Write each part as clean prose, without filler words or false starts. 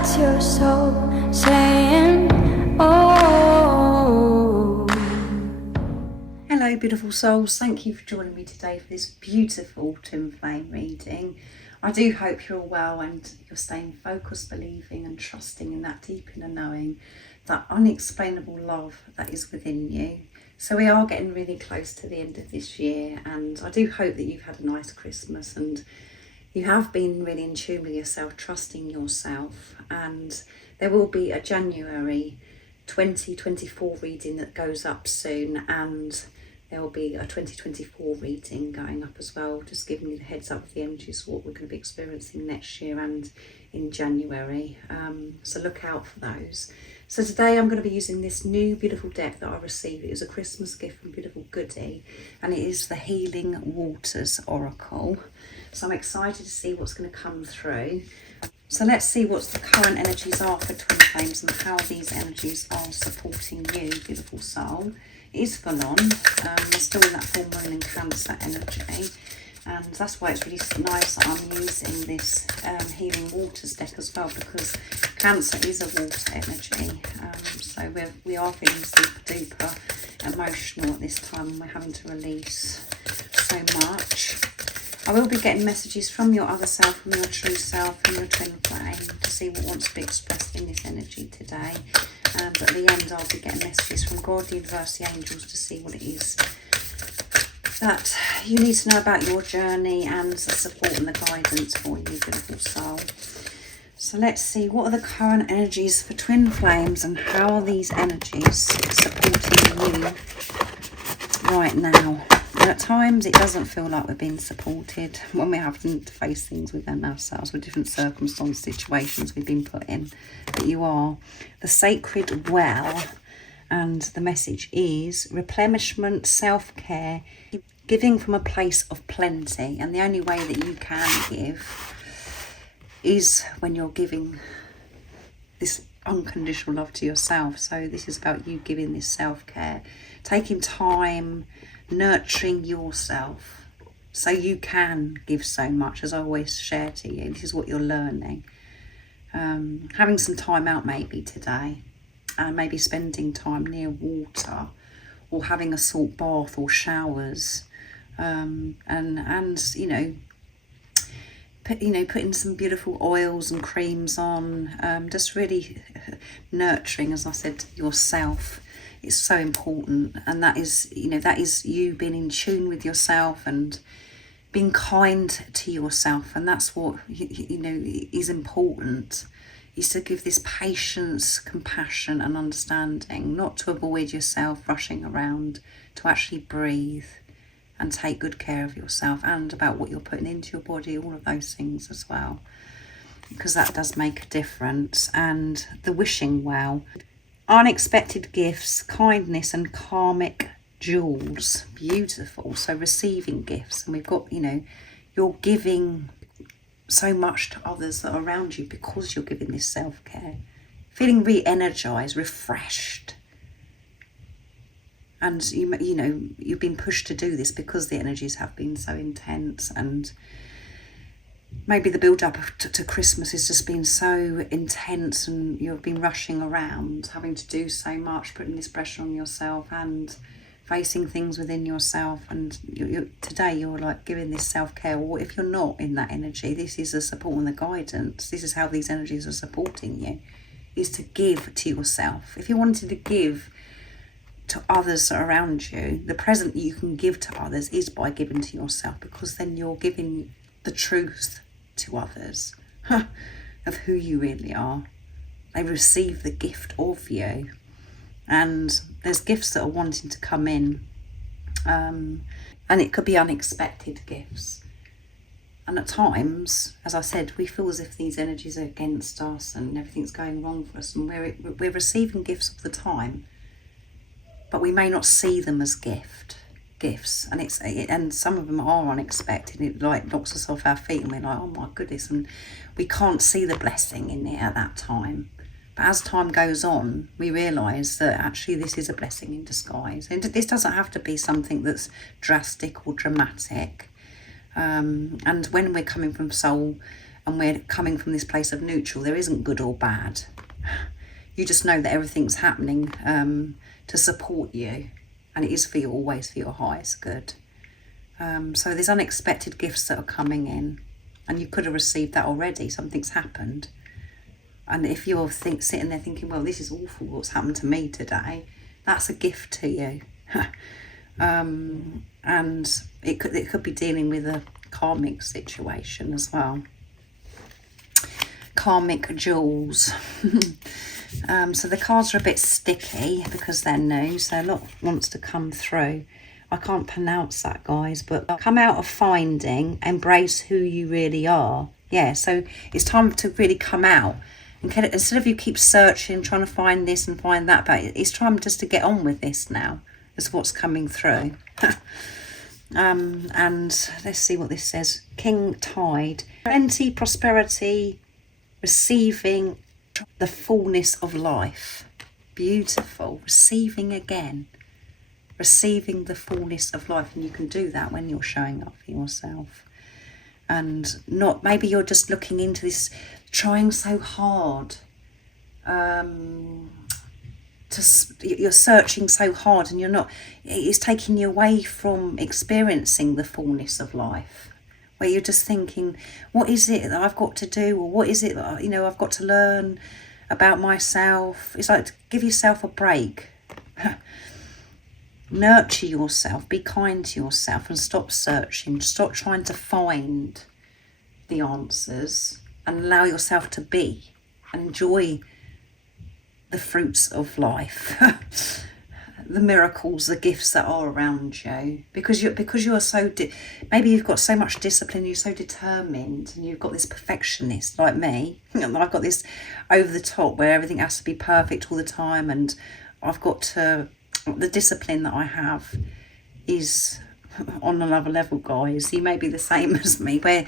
at your soul, saying, oh. Hello beautiful souls, thank you for joining me today for this beautiful twin flame reading. I do hope you're all well and you're staying focused, believing and trusting in that deep inner knowing, that unexplainable love that is within you. So we are getting really close to the end of this year, and I do hope that you've had a nice Christmas and you have been really in tune with yourself, trusting yourself. And there will be a January 2024 reading that goes up soon, and there will be a 2024 reading going up as well, just giving you the heads up of the energies, what we're going to be experiencing next year and in January. So look out for those. So today I'm going to be using this new beautiful deck that I received. It was a Christmas gift from Beautiful Goody, and it is the Healing Waters Oracle. So I'm excited to see what's going to come through. So let's see what the current energies are for twin flames and how these energies are supporting you, beautiful soul. It is full on. We're still in that full moon and Cancer energy, and that's why it's really nice that I'm using this Healing Waters deck as well, because Cancer is a water energy. So we are feeling super duper emotional at this time, and we're having to release so much. I will be getting messages from your other self, from your true self, from your twin flame, to see what wants to be expressed in this energy today. But at the end, I'll be getting messages from God, the universe, the angels, to see what it is that you need to know about your journey and the support and the guidance for you, beautiful soul. So let's see, what are the current energies for twin flames and how are these energies supporting you right now? And at times it doesn't feel like we're being supported when we're having to face things within ourselves, with different circumstances, situations we've been put in. But you are the sacred well, and the message is replenishment, self-care, giving from a place of plenty. And the only way that you can give is when you're giving this unconditional love to yourself. So this is about you giving this self-care, taking time, nurturing yourself so you can give so much, as I always share to you. This is what you're learning. Having some time out maybe today, and maybe spending time near water, or having a salt bath or showers, and putting some beautiful oils and creams on, just really nurturing, as I said, yourself. It's so important, and that is you being in tune with yourself and being kind to yourself. And that's what is important, is to give this patience, compassion and understanding, not to avoid yourself rushing around, to actually breathe and take good care of yourself, and about what you're putting into your body, all of those things as well, because that does make a difference. And the wishing well, unexpected gifts, kindness and karmic jewels. Beautiful. So receiving gifts, and we've got, you're giving so much to others that are around you because you're giving this self-care, feeling re-energized, refreshed. And you've been pushed to do this because the energies have been so intense, and maybe the build up to Christmas has just been so intense, and you've been rushing around, having to do so much, putting this pressure on yourself and facing things within yourself. And today you're like giving this self-care. Or if you're not in that energy, this is the support and the guidance. This is how these energies are supporting you, is to give to yourself. If you wanted to give to others around you, the present you can give to others is by giving to yourself, because then you're giving the truth to others of who you really are. They receive the gift of you, and there's gifts that are wanting to come in, and it could be unexpected gifts. And at times, as I said, we feel as if these energies are against us and everything's going wrong for us, and we're receiving gifts all the time, but we may not see them as gifts, and some of them are unexpected. It like knocks us off our feet, and we're like, oh my goodness, and we can't see the blessing in it at that time. But as time goes on, we realise that actually this is a blessing in disguise, and this doesn't have to be something that's drastic or dramatic. And when we're coming from soul and we're coming from this place of neutral. There isn't good or bad. You just know that everything's happening to support you, and it is for you, always for your highest good. So there's unexpected gifts that are coming in, and you could have received that already. Something's happened. And if you're sitting there thinking, well, this is awful, what's happened to me today, that's a gift to you. And it could be dealing with a karmic situation as well. Karmic jewels. So the cards are a bit sticky because they're new, so a lot wants to come through. I can't pronounce that, guys, but come out of finding, embrace who you really are. Yeah, so it's time to really come out. And instead of you keep searching, trying to find this and find that, but it's time just to get on with this now. Is what's coming through. And let's see what this says. King Tide. Plenty, prosperity, receiving the fullness of life. Beautiful. Receiving again. Receiving the fullness of life. And you can do that when you're showing up for yourself. And not, maybe you're just looking into this, trying so hard. You're searching so hard, and you're not, it's taking you away from experiencing the fullness of life, where you're just thinking, what is it that I've got to do, or what is it that, I've got to learn about myself. It's like to give yourself a break. Nurture yourself, be kind to yourself, and stop searching. Stop trying to find the answers, and allow yourself to be and enjoy the fruits of life. The miracles, the gifts that are around you, because you're so maybe you've got so much discipline, you're so determined, and you've got this perfectionist like me. I've got this over the top where everything has to be perfect all the time, and I've got to, the discipline that I have is on another level, guys. You may be the same as me, where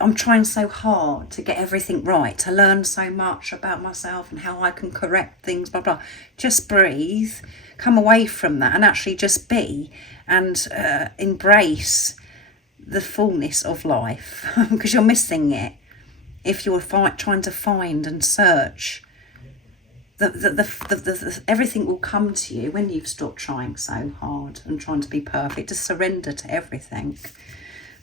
I'm trying so hard to get everything right, to learn so much about myself and how I can correct things, blah blah. Just breathe, come away from that, and actually just be, and embrace the fullness of life, because you're missing it if you're trying to find and search. Everything will come to you when you've stopped trying so hard and trying to be perfect. Just surrender to everything.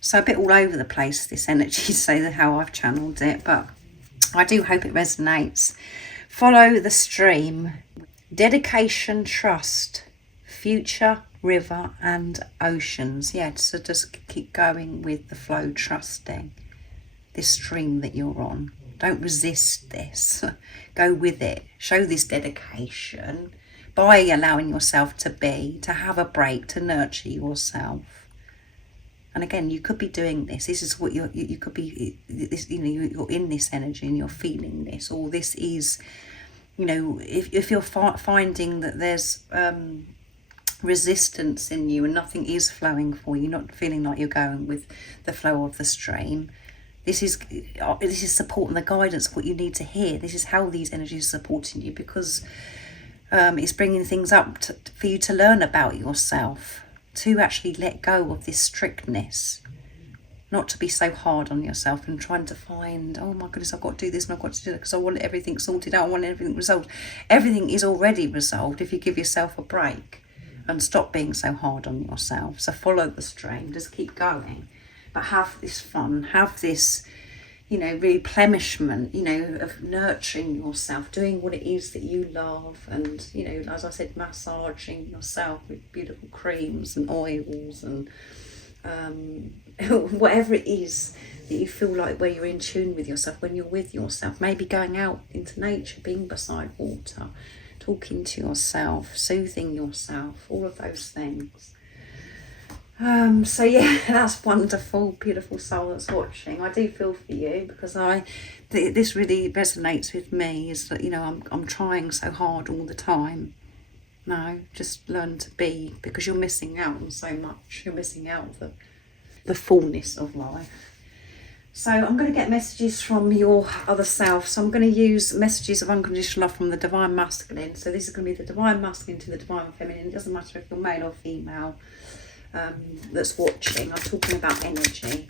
So a bit all over the place, this energy, so how I've channeled it, but I do hope it resonates. Follow the stream. Dedication, trust, future, river and oceans. Yeah, so just keep going with the flow, trusting this stream that you're on. Don't resist this. Go with it. Show this dedication by allowing yourself to be, to have a break, to nurture yourself. And again, you could be doing this. This is what you could be. This, you're in this energy and you're feeling this. Or this is, if you're finding that there's resistance in you and nothing is flowing for you, not feeling like you're going with the flow of the stream. This is support and the guidance of what you need to hear. This is how these energies are supporting you, because it's bringing things up for you to learn about yourself, to actually let go of this strictness, not to be so hard on yourself and trying to find, oh my goodness, I've got to do this and I've got to do that because I want everything sorted out, I want everything resolved. Everything is already resolved if you give yourself a break and stop being so hard on yourself. So follow the stream, just keep going. But have this fun, have this, replenishment, of nurturing yourself, doing what it is that you love, and, as I said, massaging yourself with beautiful creams and oils and whatever it is that you feel like, where you're in tune with yourself, when you're with yourself. Maybe going out into nature, being beside water, talking to yourself, soothing yourself, all of those things. So yeah, that's wonderful, beautiful soul that's watching. I do feel for you, because this really resonates with me, is that, I'm trying so hard all the time. No, just learn to be, because you're missing out on so much. You're missing out the fullness of life. So I'm going to get messages from your other self. So I'm going to use messages of unconditional love from the Divine Masculine. So this is going to be the Divine Masculine to the Divine Feminine. It doesn't matter if you're male or female. That's watching. I'm talking about energy.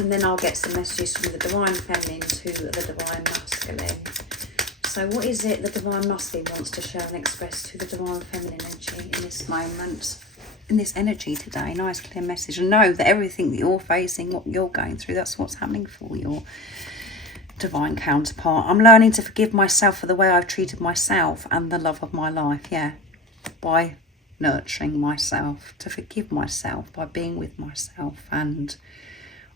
And then I'll get some messages from the Divine Feminine to the Divine Masculine. So what is it the Divine Masculine wants to share and express to the Divine Feminine energy in this moment, in this energy today? Nice clear message. And know that everything that you're facing, what you're going through, that's what's happening for your divine counterpart. I'm learning to forgive myself for the way I've treated myself and the love of my life. Yeah, by nurturing myself, to forgive myself by being with myself. And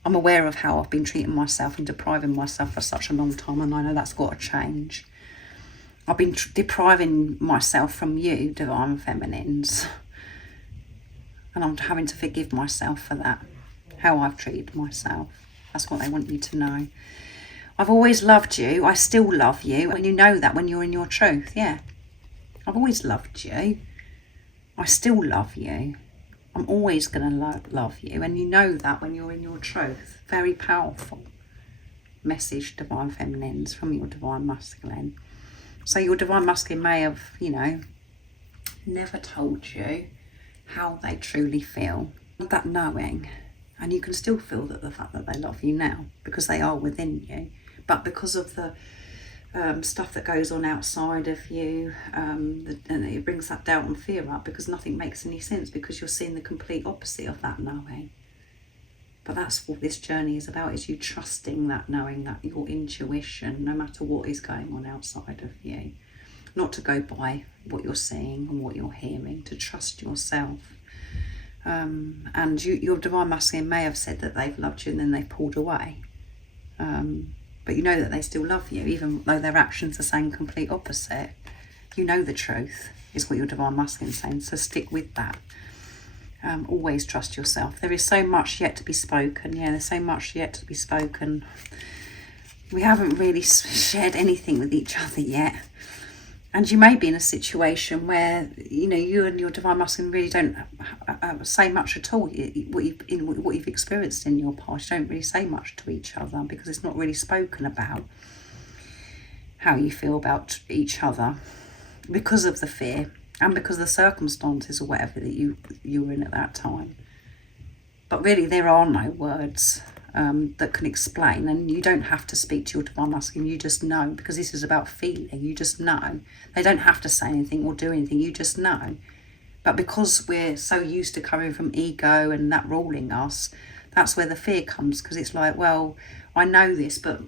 I'm aware of how I've been treating myself and depriving myself for such a long time, and I know that's got to change. I've been depriving myself from you, Divine Feminines, and I'm having to forgive myself for that, how I've treated myself. That's what they want you to know. I've always loved you. I still love you. And you know that when you're in your truth. Yeah. I've always loved you. I still love you. I'm always going to love you. And you know that when you're in your truth. Very powerful message, Divine Feminines, from your Divine Masculine. So your Divine Masculine may have, you know, never told you how they truly feel. That knowing. And you can still feel that the fact that they love you now, because they are within you. But because of the stuff that goes on outside of you, and it brings that doubt and fear up, because nothing makes any sense, because you're seeing the complete opposite of that knowing. But that's what this journey is about, is you trusting that knowing, that your intuition, no matter what is going on outside of you. Not to go by what you're seeing and what you're hearing, to trust yourself. And your Divine Masculine may have said that they've loved you and then they've pulled away. But you know that they still love you, even though their actions are saying complete opposite. You know the truth is what your Divine Masculine is saying, so stick with that. Always trust yourself. There is so much yet to be spoken. Yeah, there's so much yet to be spoken. We haven't really shared anything with each other yet. And you may be in a situation where, you know, you and your Divine Masculine really don't say much at all. What you've experienced in your past, you don't really say much to each other, because it's not really spoken about how you feel about each other, because of the fear and because of the circumstances or whatever that you were in at that time. But really, there are no words that can explain, and you don't have to speak to your Divine Masculine. You just know, because this is about feeling. You just know. They don't have to say anything or do anything. You just know. But because we're so used to coming from ego and that ruling us, that's where the fear comes, because it's like, well, I know this, but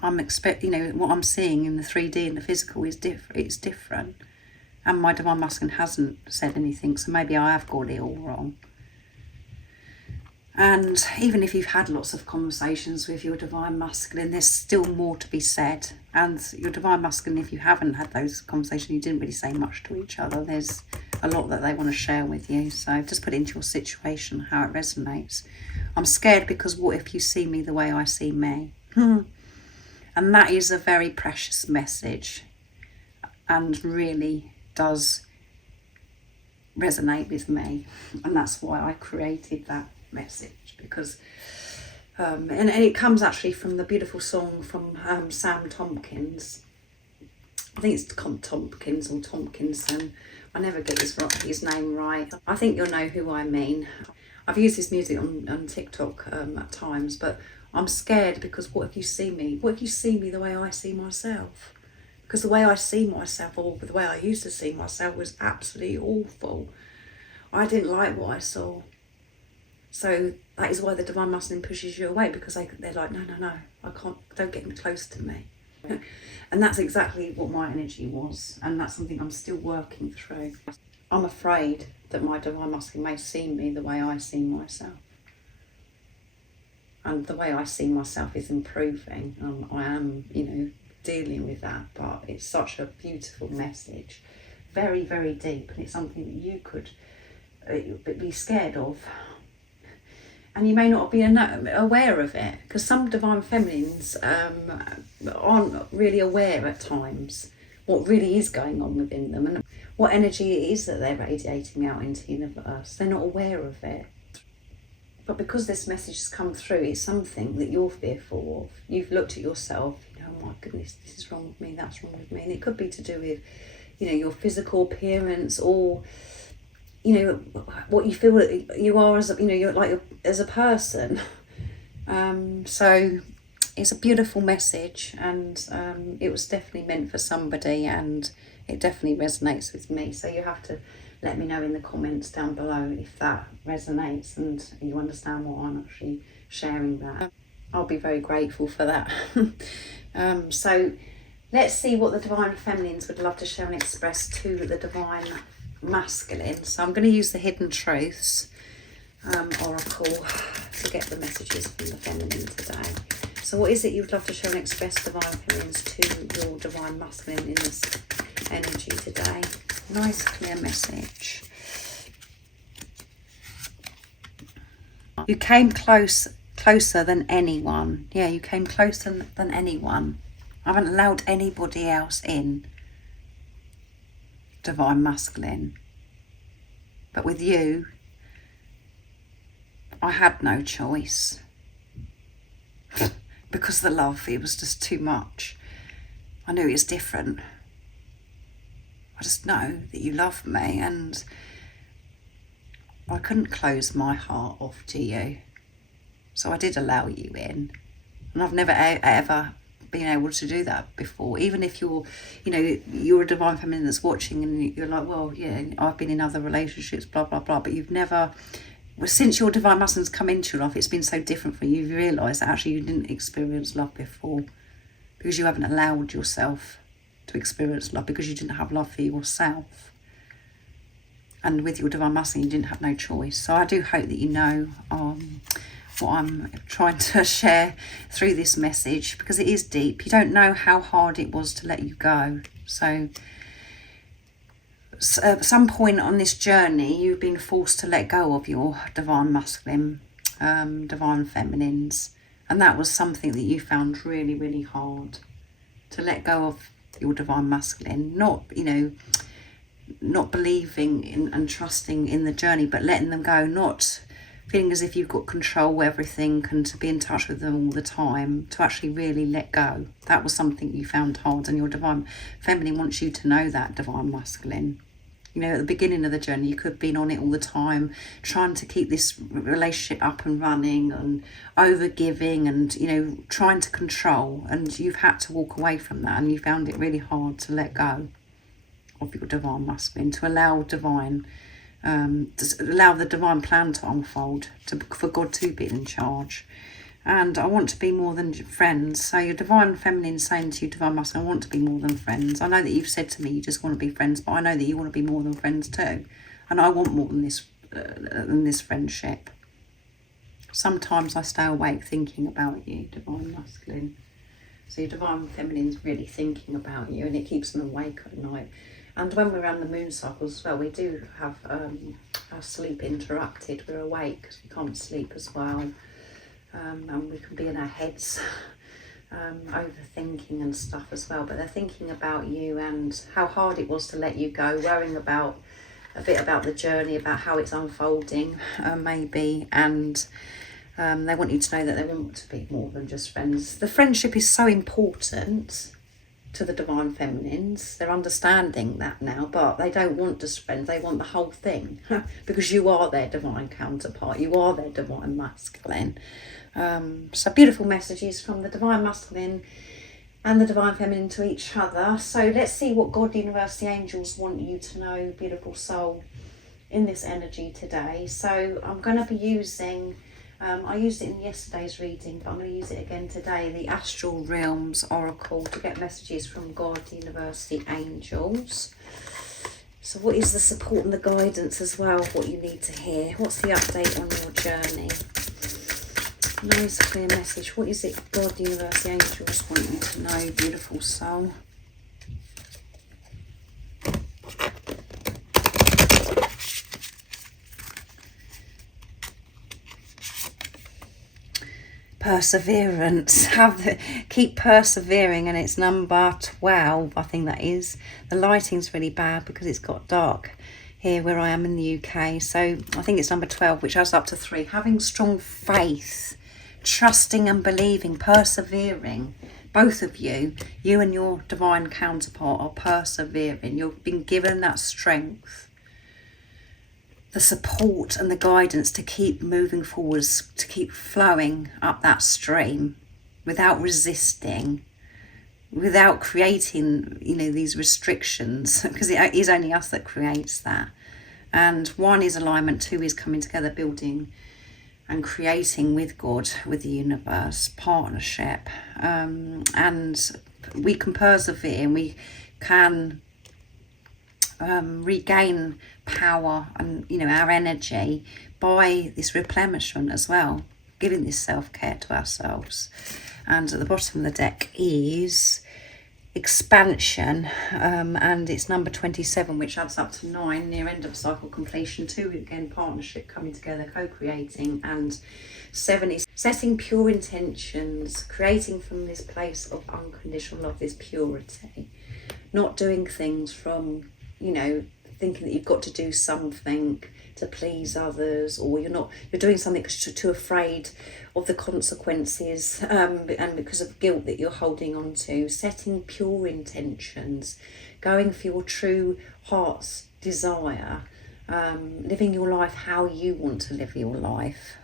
I'm you know, what I'm seeing in the 3D and the physical is different. It's different, and my Divine Masculine hasn't said anything, so maybe I have got it all wrong. And even if you've had lots of conversations with your Divine Masculine, there's still more to be said. And your Divine Masculine, if you haven't had those conversations, you didn't really say much to each other, there's a lot that they want to share with you. So just put it into your situation, how it resonates. I'm scared because what if you see me the way I see me? And that is a very precious message, and really does resonate with me. And that's why I created that message, because and it comes actually from the beautiful song from Sam Tompkins. I think it's Tompkins or Tompkinson. I never get his name right. I think you'll know who I mean. I've used this music on TikTok at times, but I'm scared because what if you see me? What if you see me the way I see myself? Because the way I see myself, or the way I used to see myself, was absolutely awful. I didn't like what I saw. So that is why the Divine Masculine pushes you away, because they're like, no, I can't, don't get close to me. And that's exactly what my energy was. And that's something I'm still working through. I'm afraid that my Divine Masculine may see me the way I see myself. And the way I see myself is improving. I am, you know, dealing with that. But it's such a beautiful message. Very, very deep. And it's something that you could be scared of. And you may not be aware of it, because some Divine Feminines aren't really aware at times what really is going on within them and what energy it is that they're radiating out into the universe. They're not aware of it. But because this message has come through, it's something that you're fearful of. You've looked at yourself, you know, oh my goodness, this is wrong with me, that's wrong with me. And it could be to do with, you know, your physical appearance, or you know, what you feel that you are as a, you know, you're like as a person. So it's a beautiful message, and it was definitely meant for somebody, and it definitely resonates with me. So you have to let me know in the comments down below if that resonates and you understand what I'm actually sharing that. I'll be very grateful for that. So let's see what the Divine Feminines would love to share and express to the Divine Masculine. So I'm going to use the Hidden Truths Oracle to get the messages from the Feminine today. So what is it you'd love to share and express, Divine Feminines, to your Divine Masculine in this energy today? Nice clear message. You came closer than anyone. Yeah, you came closer than anyone. I haven't allowed anybody else in, Divine Masculine. But with you, I had no choice. Because the love, it was just too much. I knew it was different. I just know that you love me, and I couldn't close my heart off to you. So I did allow you in. And I've never ever been able to do that before. Even if you're, you're a Divine Feminine that's watching and you're like, well, yeah, I've been in other relationships, blah, blah, blah. But you've never, since your Divine Masculine's come into your life, it's been so different for you. You've realised that actually you didn't experience love before because you haven't allowed yourself to experience love, because you didn't have love for yourself. And with your Divine Masculine, you didn't have no choice. So I do hope that you know what I'm trying to share through this message, because it is deep. You don't know how hard it was to let you go. So at some point on this journey, you've been forced to let go of your Divine Masculine, Divine Feminines. And that was something that you found really, really hard, to let go of your Divine Masculine. Not, not believing in and trusting in the journey, but letting them go, not feeling as if you've got control of everything and to be in touch with them all the time, to actually really let go. That was something you found hard, and your Divine Feminine wants you to know that, Divine Masculine. At the beginning of the journey, you could have been on it all the time, trying to keep this relationship up and running and over-giving and, trying to control. And you've had to walk away from that, and you found it really hard to let go of your Divine Masculine, to allow allow the divine plan to unfold, for God to be in charge. And I want to be more than friends. So your Divine Feminine saying to you, Divine Masculine, I want to be more than friends. I know that you've said to me you just want to be friends, but I know that you want to be more than friends too. And I want more than this friendship. Sometimes I stay awake thinking about you, Divine Masculine. So your Divine Feminine's really thinking about you, and it keeps them awake at night. And when we're on the moon cycles as well, we do have our sleep interrupted. We're awake because we can't sleep as well. And we can be in our heads overthinking and stuff as well. But they're thinking about you and how hard it was to let you go, worrying about a bit about the journey, about how it's unfolding maybe. And they want you to know that they want to be more than just friends. The friendship is so important to the Divine Feminines. They're understanding that now, but they don't want just friends, they want the whole thing. Because you are their divine counterpart, you are their Divine Masculine. So beautiful messages from the Divine Masculine and the Divine Feminine to each other. So let's see what God, Universe, the angels want you to know, beautiful soul, in this energy today. So I'm going to be using, I used it in yesterday's reading, but I'm going to use it again today, the Astral Realms Oracle, to get messages from God, the Universe, the angels. So what is the support and the guidance as well, what you need to hear? What's the update on your journey? Nice clear message. What is it God, the Universe, the angels want you to know, beautiful soul? Perseverance. Keep persevering, and it's number 12, I think that is. The lighting's really bad because it's got dark here where I am in the UK. So I think it's number 12, which adds up to 3. Having strong faith, trusting and believing, persevering. Both of you and your divine counterpart are persevering. You've been given that strength the support and the guidance to keep moving forwards, to keep flowing up that stream without resisting, without creating, these restrictions, because it is only us that creates that. And 1 is alignment, 2 is coming together, building and creating with God, with the universe, partnership. And we can persevere, and we can regain power and our energy by this replenishment as well, giving this self-care to ourselves. And at the bottom of the deck is expansion, and it's number 27, which adds up to 9, near end of cycle completion. 2 again, partnership, coming together, co-creating, and 7 is setting pure intentions, creating from this place of unconditional love, this purity, not doing things from thinking that you've got to do something to please others, or you're doing something because you're too afraid of the consequences, and because of guilt that you're holding on to. Setting pure intentions, going for your true heart's desire, living your life how you want to live your life.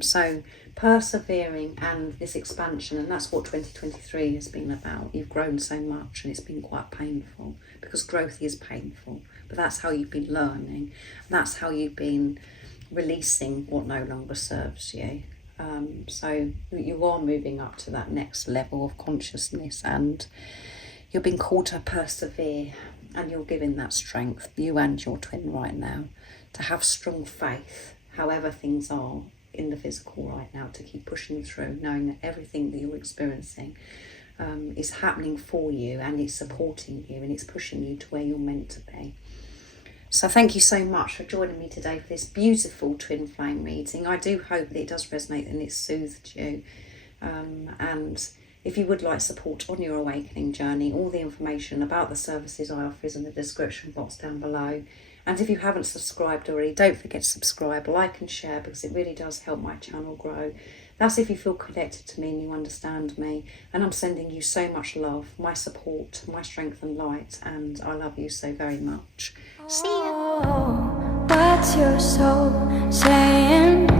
So persevering and this expansion, and that's what 2023 has been about. You've grown so much, and it's been quite painful, because growth is painful, but that's how you've been learning, and that's how you've been releasing what no longer serves you. So you are moving up to that next level of consciousness, and you're being called to persevere, and you're giving that strength, you and your twin right now, to have strong faith, however things are in the physical right now, to keep pushing through, knowing that everything that you're experiencing is happening for you, and it's supporting you, and it's pushing you to where you're meant to be. So thank you so much for joining me today for this beautiful twin flame reading. I do hope that it does resonate and it's soothed you. And if you would like support on your awakening journey, all the information about the services I offer is in the description box down below. And if you haven't subscribed already, don't forget to subscribe, like and share, because it really does help my channel grow. That's if you feel connected to me and you understand me. And I'm sending you so much love, my support, my strength and light, and I love you so very much. See ya. Oh, what's your soul saying?